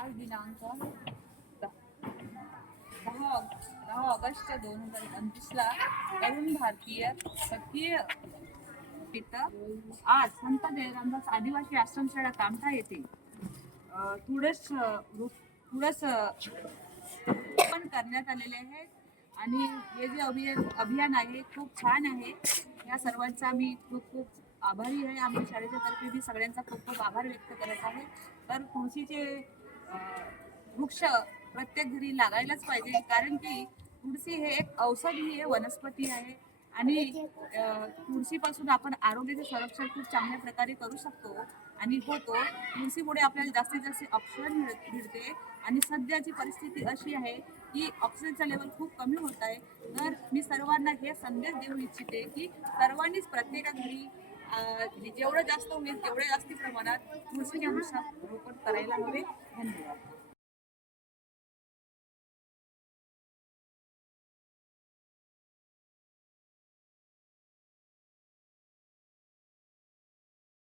आज दिनांक दहा ऑग- दहा ऑगस्ट दोन हजार पंचवीसला तरुण भारतीय सकीय आज संत जयरामदास आदिवासी आश्रमशाळा कामठा येथे थोडस तुळस तुळस पण करण्यात आलेले आहे आणि हे जे अभियान अभियान आहे खूप छान आहे. या सर्वांचा मी खूप खूप आभारी आहे. आम्ही शाळेच्या तर्फे मी सगळ्यांचा खूप खूप आभार व्यक्त करत आहे. तर तुळशीचे वृक्ष प्रत्येक घरी लागायलाच पाहिजे. कारण की तुळशी हे एक औषधीय वनस्पती आहे. आणि तुळशीपासून आपण आरोग्याचे संरक्षण खूप चांगल्या प्रकारे करू शकतो आणि होतो. तुळशीमुळे आपल्याला जास्तीत जास्त ऑक्सिजन मिळ- मिळते. आणि सध्याची परिस्थिती अशी आहे की ऑक्सिजनचा लेवल खूप कमी होत आहे. तर मी सर्वांना हे संदेश देऊ इच्छिते की सर्वांनीच प्रत्येका घरी जेवढं जास्त होईल तेवढ्या जास्त प्रमाणात तुळशीच्या वृक्षारोपण करायला हवे. धन्यवाद.